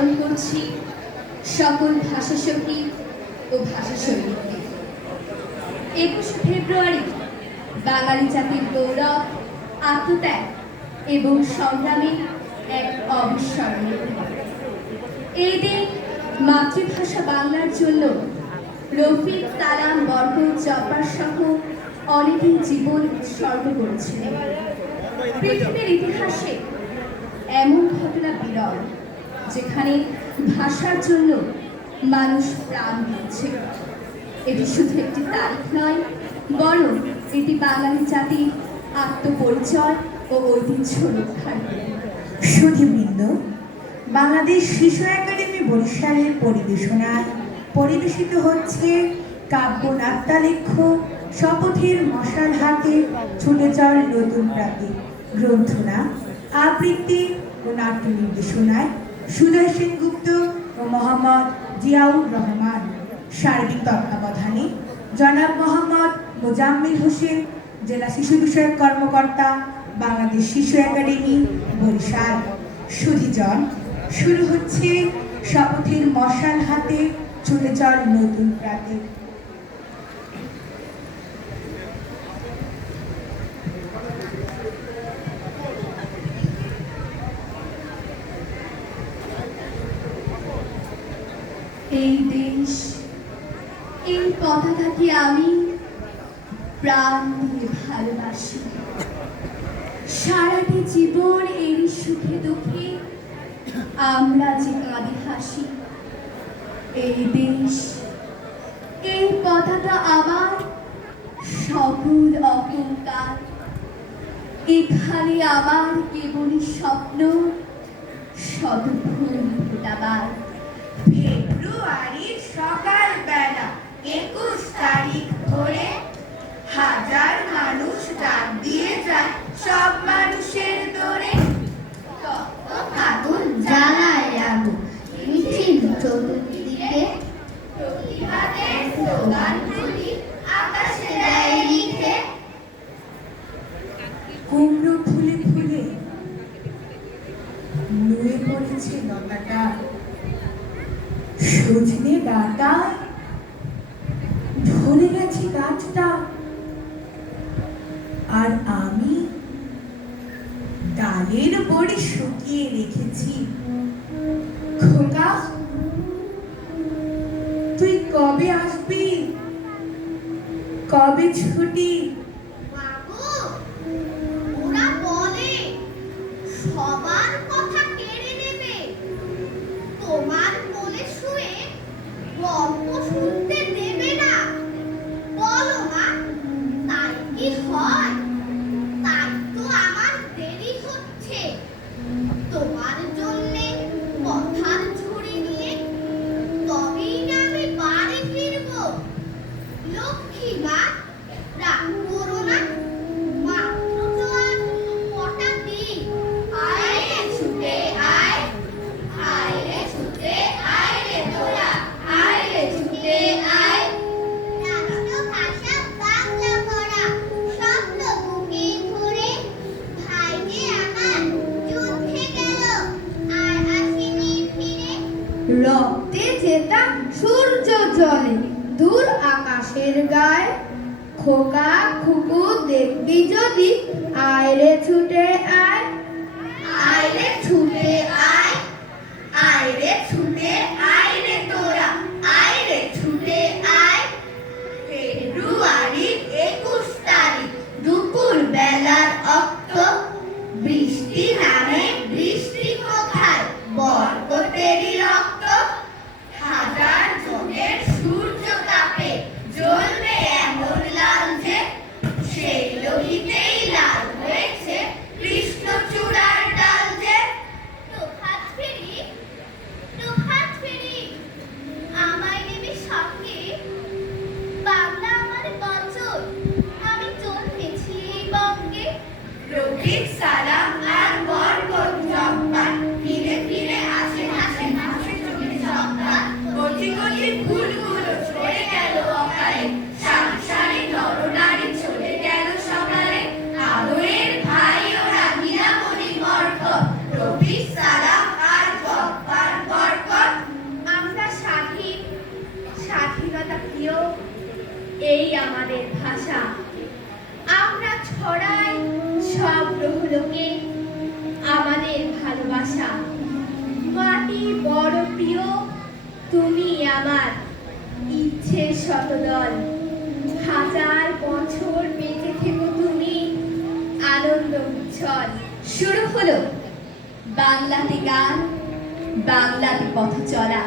স্মরণ করছি সকল ভাষাসখী ও ভাষাসৈনিককে। 21শে ফেব্রুয়ারি বাঙালি জাতির গৌরব, আত্মত্যাগ এবং সংগ্রামে এক অবিস্মরণীয় দিন। এই দিন মাতৃভাষা বাংলার জন্য রফিক, তালাম, বরকত, জব্বার সহ অনেকেই জীবন উৎসর্গ করেছিলেন। পৃথিবীর ইতিহাসে এমন ঘটনা বিরল যেখানে ভাষার জন্য মানুষ প্রাণ দিয়েছে। এটি শুধু একটি তারিখ নয়, বরং এটি বাঙালি জাতির আত্মপরিচয় ও ঐতিহ্য রক্ষার দিন। সুধীবৃন্দ, বাংলাদেশ শিশু একাডেমি বরিশালের পরিবেশনায় পরিবেশিত হচ্ছে কাব্যনাট্যালেখ্য শপথের মশাল হাতে ছুটে চল নতুন প্রাতে গ্রন্থনা, আবৃত্তি ও নাট্য নির্দেশনায় সুদয় সেনগুপ্ত ও মোহাম্মদ জিয়াউর রহমান, সার্বিক তত্ত্বাবধানে জনাব মোহাম্মদ মোজাম্মেল হোসেন, জেলা শিশু বিষয়ক কর্মকর্তা, বাংলাদেশ শিশু একাডেমি বরিশাল। সুধীজন, শুরু হচ্ছে শপথের মশাল হাতে ছুটে চল নতুন প্রাতে। এই দেশ, এই পতাকাকে আমি প্রাণ দিয়ে ভালোবাসি। সারাটি জীবন এরই সুখে দুঃখে আমরা যে কাঁদে হাসি। এই দেশ, এই পতাকা আমার সকল অহংকার। এখানে আমার কেবলই স্বপ্ন শত ফুল ফোটাবার। ফেব্রুয়ারির সকাল বেলা 21 তারিখ ধরে হাজার মানুষ ডাক দিয়ে যায় সব মানুষের দরে। আগুন জ্বালায় আগুন মিছিল চতুর্দিকে, প্রতিবাদের স্লোগানগুলি আকাশে দেয় লিখে। কুমড়ো ফুলে ফুলে নুয়ে পড়েছে লতাটা, সজনে ডাটা ঢলে গেছে গাছটা। আর আমি ডালের বড়ি শুকিয়ে রেখেছি। খোকা, তুই কবে আসবি? কবে ছুটি? বাবু ওরা বলে সবার কথা কেড়ে নেবে, তোমার কোলে শুয়ে গল্প শুনতে দেবে না। বলো না, তাই কি হয়? তাই তো আমার দেরি হচ্ছে তোমার জন্যে কথার ঝুড়ি নিয়ে। তবেই না আমি বাড়ি ফিরবো। লক্ষ্মী মা, রাগ করো না, মাত্র তো আর কটা দিন। আয় রে ছুটে আয়, আয় রে ছুটে আয় রে তোরা, আয় রে ছুটে আয়। রাষ্ট্র ভাষা বাংলা পড়া, শব্দ বুকে ধরে, ভাই যে আমার যুদ্ধে গেল আর আসেনি ফিরে। রক্তে যেটা সূর্য জ্বলে দূর আকাশের গায়ে, খোকা খুকু দেখবি যদি, আয় রে ছুটে আয়, আয় রে ছুটে আয়, আয় রে ছুটে আয় রে তোরা, আয় রে ছুটে আয়। ফেব্রুয়ারির 21 তারিখ দুপুর বেলার অক্ত, বৃষ্টি নামে বৃষ্টি কোথায়, বরকতেরই রক্ত। হাজার জনের সূর্য তাপে জ্বলবে এমন লাল যে, সেই লোহিতেই লাল হয়েছে কৃষ্ণচূড়ার ডাল যে। প্রভাত ফেরি আমাদের ভাষা। আমরা ছড়াই সব গ্রহলোকে আমাদের ভালোবাসা। মাটি বড় প্রিয়, তুমি আমার ইচ্ছের শতদল। হাজার বছর বেঁচে থেকো তুমি, আনন্দ উচ্ছল। শুরু হলো বাংলাতে গান, বাংলাতে পথ চলা,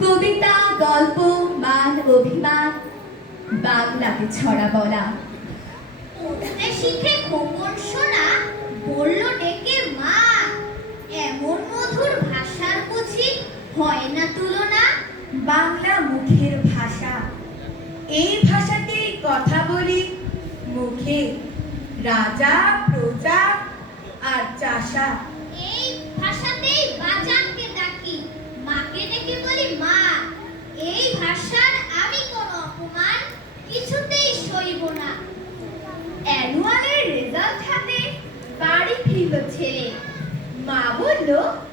কবিতা, গল্প, মান, অভিমান, বাংলাতে ছড়া বলা। পড়তে শিখে খোকন সোনা বলল ডেকে মা, এমন মধুর ভাষার বুঝি হয় না তুলনা। বাংলা মুখের ভাষা, এই ভাষাতেই কথা বলি মুখে রাজা, প্রজা আর চাষা। এই ভাষাতেই বাজানকে ডাকি, মাকে ডেকে বলি মা। এই ভাষার আমি কোনো অপমান কিছুতেই সইব না। অ্যানুয়ালের রেজাল্ট হাতে বাড়ি ফিরল ছেলে। মা বলল,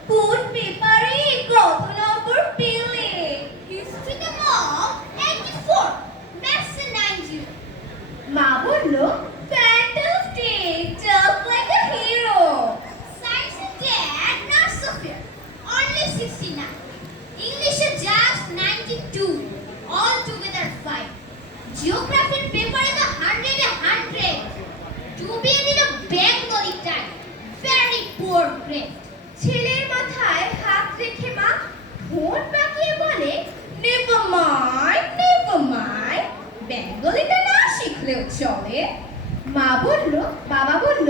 কোন পেপারে কত নম্বর পেলে? হিস্ট্রিতে মম 84, ম্যাথসে 90। মা বলল, ফ্যান্টাস্টিক, জাস্ট লাইক আ হিরো। সায়েন্সে dad not so fair, only 69. ইংলিশে just 92, all together 5. জিওগ্রাফির পেপারে তো 100 এ 100। ডুবিয়ে দিল বেঙ্গলিটায়, very poor grade। ছেলের মাথায় হাত রেখে মা ঠোঁট বাঁকিয়ে বলে, নেভার মাইন্ড, বেঙ্গলিটা না শিখলেও চলে। বাবা বলল,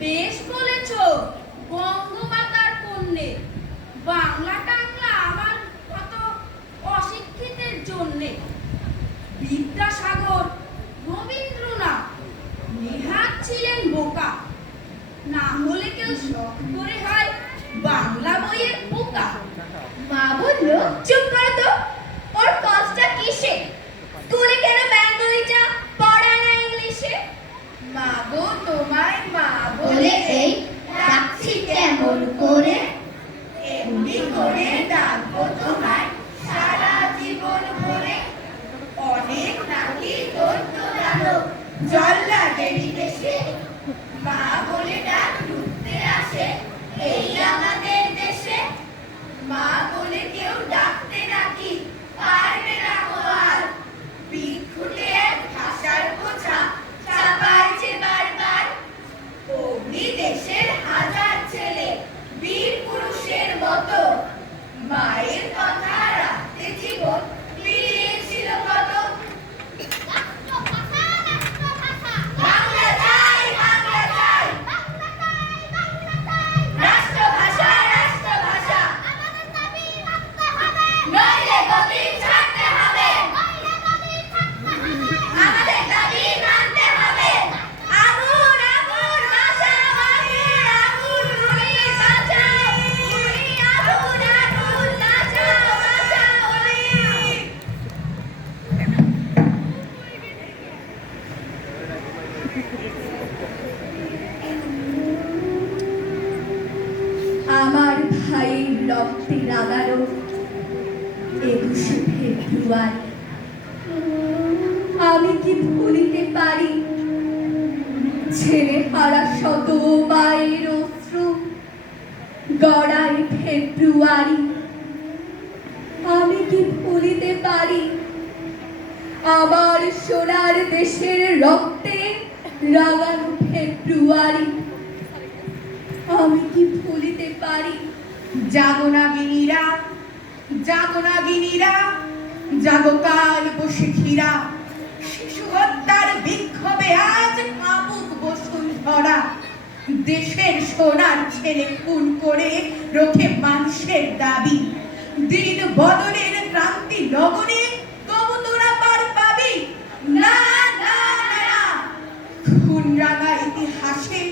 বেশ বলেছ বঙ্গমাতার কন্যে। বাংলা টাংলা আমার মতো অশিক্ষিতের জন্যে। বিদ্যাসাগর, রবীন্দ্রনাথ নেহাত ছিলেন বোকা, না হলে কেউ শখ করে হয় বাংলা বইয়ের পোকা। মা বলল, চুপ করো তো, ওর কষ্টটা কিসে? স্কুলে কেন বেঙ্গলিটা পড়ায় না ইংলিশে? মা গো তোমায় মা বলে বলে এই ডাকছি কেমন করে? এমনি করে ডাকবো তোমায় সারা জীবন ভরে। অনেক নাকি দৈত্য দানব জল লাগে বিদেশে, মা বলে ডাক ঢুকতে আসে এই আমাদের দেশে। মা বলে কেউ ডাকতে নাকি পারবে না গো আর, পিঠ ফুটে এক ভাষার বোঝা চাপায় যে বারবার। অগ্নি দেশের হাজার ছেলে বীর পুরুষের মতো, মায়ের কথা রাখতে জীবন বিলিয়েছিল কত। রাষ্ট্রভাষা, রাষ্ট্রভাষা, বাংলা চাই, বাংলা চাই, বাংলা চাই, বাংলা চাই। রাষ্ট্রভাষা, রাষ্ট্রভাষা, আমাদের দাবি রাখতে হবে, নইলে গদি ছাড়তে হবে, নইলে দাবি থাকতে হবে। আমাদের দাবি মানতে হবে। আগুন, আগুন, বাঁচাও মাটির আগুন, উনি বাঁচাও, উনি আগুন, আগুন, বাঁচাও, বাঁচাও উনি। আমার ভাইয়ের রক্তে রাগালো 21শে ফেব্রুয়ারি। আমি কি ভুলিতে পারি ছেলে হারা শত মায়ের অশ্রু গড়ায় ফেব্রুয়ারি? আমি কি ভুলিতে পারি আমার সোনার দেশের রক্তে রাগানো ফেব্রুয়ারি? আমি কি ভুলিতে পারি জাগনাগিনীরা, জাগনাগিনীরা, জাগকাল বসে ক্ষীরা, শিশু হত্যার বিক্ষোভে আজ কামুক বসুন্ধরা। দেশের সোনার ছেলে খুন করে রোখে মানুষের দাবি। দিন বদলের ক্রান্তি লগনে তবু তোরা পার পাবি না, না, না। খুন রাঙা ইতিহাসে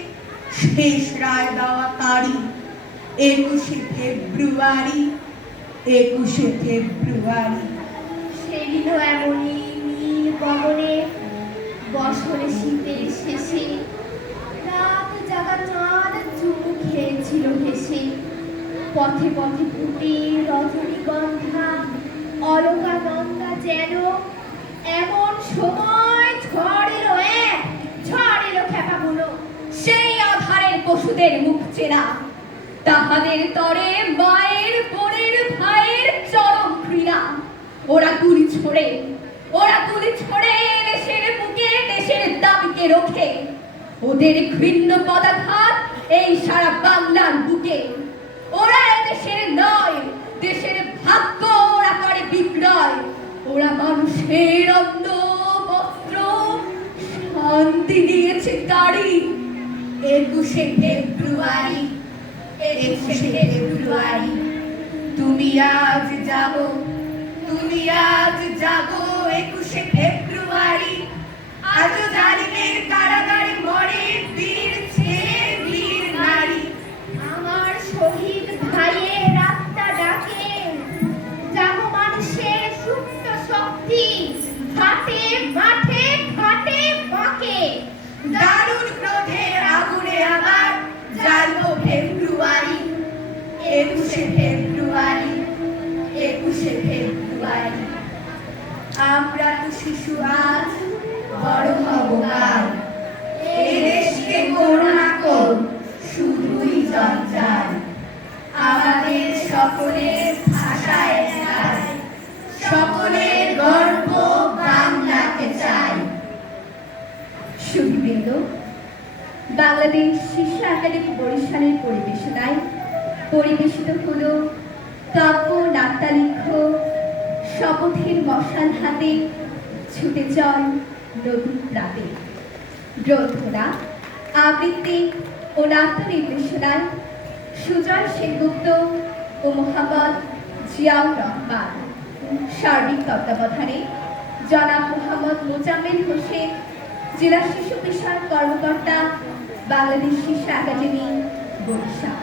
শেষ রায় দেওয়া তারিখ 21শে ফেব্রুয়ারি, 21শে ফেব্রুয়ারি। সেদিনও এমনই নীল গগনে বছরে শীতের শেষে রাত জাগা চাঁদ চুমু খেয়েছিল হেসে। পথে পথে ফুটে রজনীগন্ধা, অলকা গঙ্গা যেন এমন সময় ঝড় এলো ঝড় এলো খেপাগুলো, সেই আধারের পশুদের মুখ চেনা, তাহাদের তরে মায়ের বোনের ভাইয়ের চরম ঘৃণা। ওরা গুলি ছোড়ে দেশের বুকে, দেশের দাবিকে রোখে। ওদের ঘৃণ্য পদাঘাত এই সারা বাংলার বুকে। ওরা দেশের নয়, দেশের ভাগ্য ওরা করে বিক্রয়। ওরা মানুষের অন্ন বস্ত্র শান্তি দিয়েছে তারি। 21শে ফেব্রুয়ারি, 21শে ফেব্রুয়ারি, তুমি আজ জাগো, তুমি আজ জাগো। 21শে ফেব্রুয়ারি, আজও জালিমের কারাগারে মরে বীর ছেলে বীর নারী। আমার শহীদ ভাইয়ের আত্মা ডাকে, জাগো মানুষের সুপ্ত শক্তি, ঘাটে মাঠে ঘাটে বাঁকে। দারুণ ক্রোধের আগুনে আবার জ্বালবো ফেব্রুয়ারি, 21শে ফেব্রুয়ারি, 21শে ফেব্রুয়ারি। আমরা তো শিশু আজ, বড় হব কাল। এ দেশকে করুণা কর, শুধুই জঞ্জাল। আমাদের সকলের ভাষায় চাই, সকলের গর্ব বাংলাকে চাই। সুধীবৃন্দ, বাংলাদেশ শিশু একাডেমি বরিশালের পরিবেশনায় পরিবেশিত হল কাব্য নাট্যালিখ্য শপথের মশাল হাতে ছুটে চল নতুন প্রাতে। গ্রন্থনা, আবৃত্তি ও নাট্য নির্দেশনায় সুজয় সেনগুপ্ত ও মোহাম্মদ জিয়াউর রহমান। সার্বিক তত্ত্বাবধানে জনাব মোহাম্মদ মোজাম্মেল হোসেন, জেলা শিশু বিষয়ক কর্মকর্তা, বাংলাদেশ শিশু একাডেমি বরিশাল।